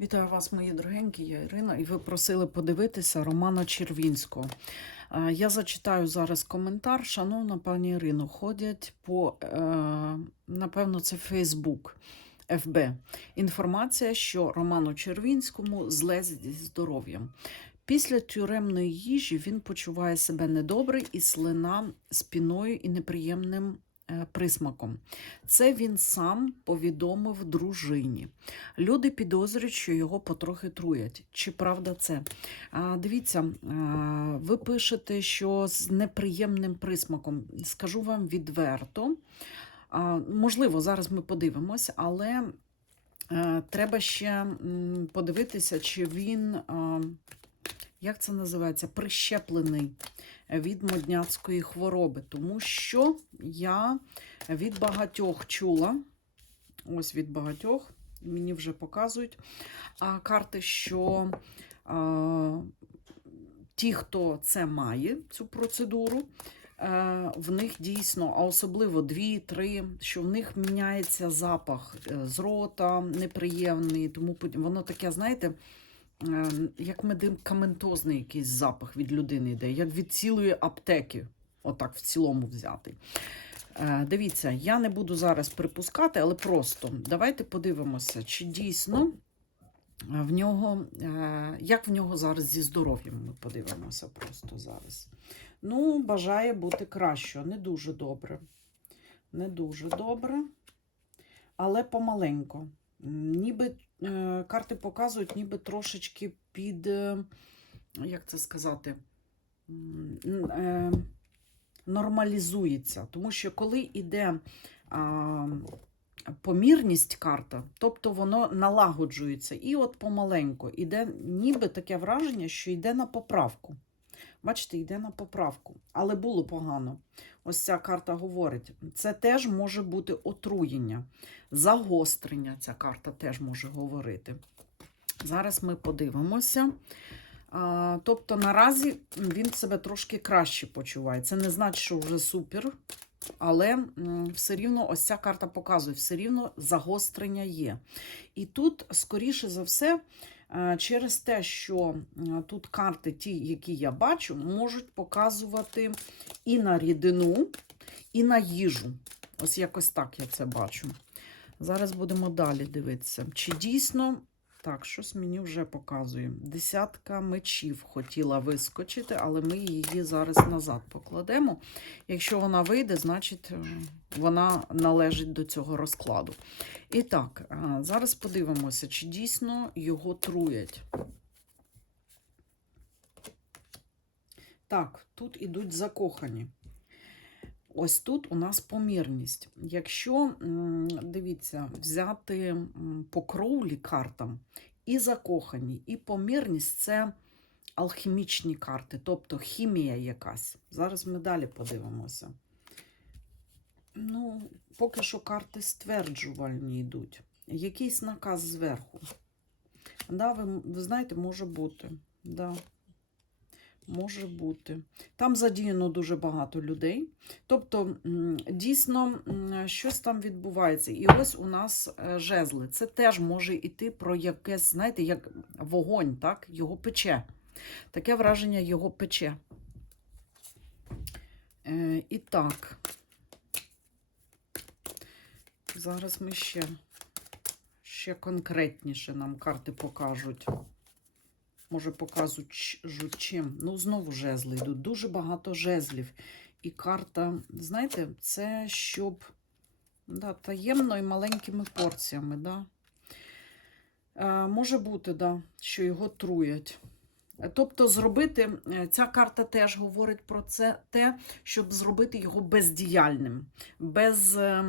Вітаю вас, мої дорогенькі, я Ірина, і ви просили подивитися Романа Червінського. Я зачитаю зараз коментар. Шановна пані Ірино, ходять по, е, напевно, це Фейсбук ФБ. Інформація, що Роману Червінському зле зі здоров'ям. Після тюремної їжі він почуває себе недобре і слина спіною і неприємним присмаком. Це він сам повідомив дружині. Люди підозрюють, що його потрохи труять. Чи правда це? А, дивіться, а, ви пишете, що з неприємним присмаком. Скажу вам відверто. А, можливо, зараз ми подивимось, але е, треба ще подивитися, чи він, як це називається, прищеплений від модняцької хвороби. Тому що я від багатьох чула, ось від багатьох, мені вже показують карти, що а, ті, хто це має, цю процедуру, е, в них дійсно, а особливо дві-три, що в них міняється запах е, з рота неприємний, тому воно таке, знаєте, як медикаментозний якийсь запах від людини йде, як від цілої аптеки, отак в цілому взятий. Е, Дивіться, я не буду зараз припускати, але просто давайте подивимося, чи дійсно е, в нього, е, як в нього зараз зі здоров'ям. Ми подивимося просто зараз. Ну, бажає бути краще, не дуже добре. Не дуже добре, але помаленько. Ніби карти показують, ніби трошечки під, е, як це сказати, е, нормалізується. Тому що коли йде помірність карта, тобто воно налагоджується. І от помаленьку іде ніби таке враження, що йде на поправку. Бачите, йде на поправку. Але було погано. Ось ця карта говорить. Це теж може бути отруєння, загострення. Ця карта теж може говорити. Зараз ми подивимося. Тобто наразі він себе трошки краще почуває. Це не значить, що вже супер, але все рівно ось ця карта показує, все рівно загострення є. І тут, скоріше за все, е, через те, що тут карти, ті, які я бачу, можуть показувати і на рідину, і на їжу. Ось якось так я це бачу. Зараз будемо далі дивитися. Чи дійсно так, щось мені вже показує. Десятка мечів хотіла вискочити, але ми її зараз назад покладемо. Якщо вона вийде, значить е, вона належить до цього розкладу. І так, е, зараз подивимося, чи дійсно його труять. Так, тут ідуть закохані. Ось тут у нас помірність. Якщо, дивіться, взяти по кровлі картам і закохані, і помірність це алхімічні карти, тобто хімія якась. Зараз ми далі подивимося. Ну, поки що карти стверджувальні йдуть. Якийсь наказ зверху. Да, ви, ви знаєте, може бути. Да. Може бути. Там задіяно дуже багато людей. Тобто, дійсно, щось там відбувається. І ось у нас е, жезли. Це теж може йти про якесь, знаєте, як вогонь, так? Його пече. Таке враження його пече. Е, і так. Зараз ми ще, ще конкретніше нам карти покажуть. Може, показу чим. Ну, знову жезли йдуть. Дуже багато жезлів. І карта, знаєте, це щоб да, таємно і маленькими порціями. Да? Е, може бути, да, що його труять. Тобто, зробити, е, ця карта теж говорить про це, те, щоб зробити його бездіяльним, без, е,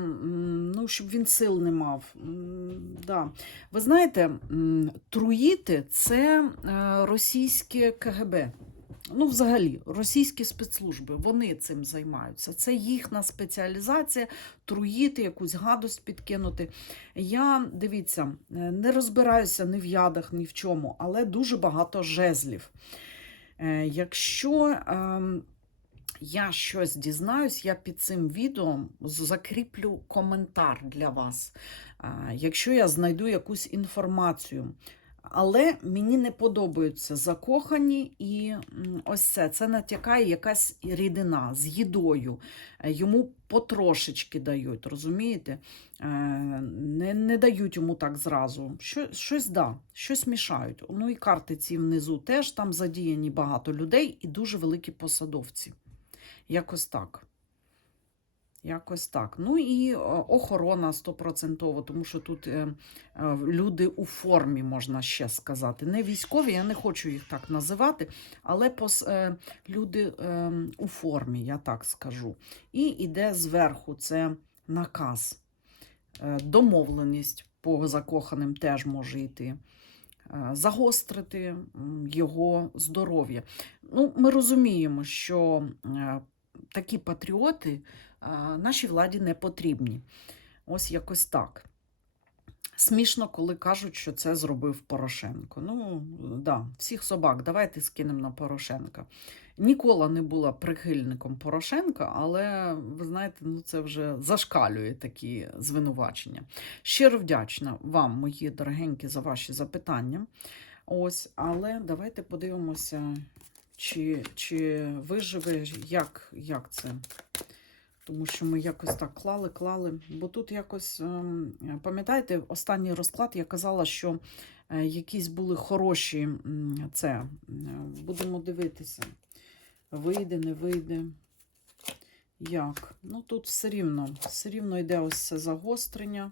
ну, щоб він сил не мав. Да. Ви знаєте, труїти це е, російське КГБ. Ну, взагалі, російські спецслужби, вони цим займаються. Це їхня спеціалізація труїти, якусь гадость підкинути. Я, дивіться, е, не розбираюся ні в ядах, ні в чому, але дуже багато жезлів. Е, Якщо ем, я щось дізнаюсь, я під цим відео закріплю коментар для вас. А, Якщо я знайду якусь інформацію, Але мені не подобаються закохані, і ось це це натякає якась рідина з їдою. Е, Йому потрошечки дають, розумієте? Е, Не, не дають йому так зразу. Що, щось да, щось мішають. Ну і карти ці внизу теж там задіяні багато людей і дуже великі посадовці. Якось так. Якось так. Ну і е, охорона стопроцентово, тому що тут е, е, люди у формі, можна ще сказати. Не військові, я не хочу їх так називати, але пос, люди у формі, я так скажу. І йде зверху це наказ. Домовленість по закоханим теж може йти. Загострити його здоров'я. Ну, ми розуміємо, що такі патріоти нашій владі не потрібні. Ось якось так. Смішно, коли кажуть, що це зробив Порошенко. Ну, да, всіх собак, давайте скинемо на Порошенка. Ніколи не була прихильником Порошенка, але ви знаєте, ну це вже зашкалює такі звинувачення. Щиро вдячна вам, мої дорогенькі, за ваші запитання. Ось, але давайте подивимося, чи, чи виживе, як, як це. Тому що ми якось так клали, клали. Бо тут якось, ем, пам'ятаєте, останній розклад я казала, що е, якісь були хороші це. е, Будемо дивитися. Вийде, не вийде. Як? Ну тут все рівно, все рівно йде ось це загострення.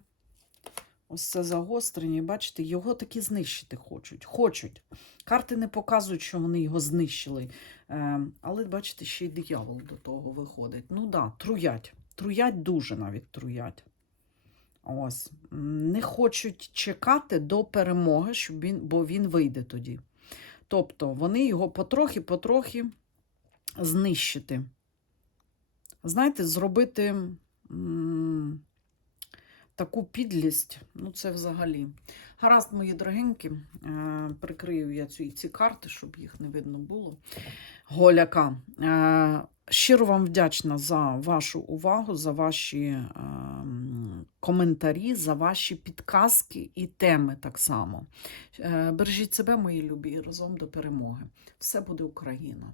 Ось це загострення, і бачите, його таки знищити хочуть. Хочуть. Карти не показують, що вони його знищили. Е, але, бачите, ще й диявол до того виходить. Ну да, труять. Труять дуже навіть труять. Ось. Не хочуть чекати до перемоги, щоб він, бо він вийде тоді. Тобто вони його потрохи-потрохи знищити. Знаєте, зробити таку підлість, ну це взагалі. Гаразд, мої дорогенькі, е, прикрию я ці, ці карти, щоб їх не видно було. Голяка. Е, щиро вам вдячна за вашу увагу, за ваші е, коментарі, за ваші підказки і теми так само. Бережіть себе, мої любі, разом до перемоги. Все буде Україна!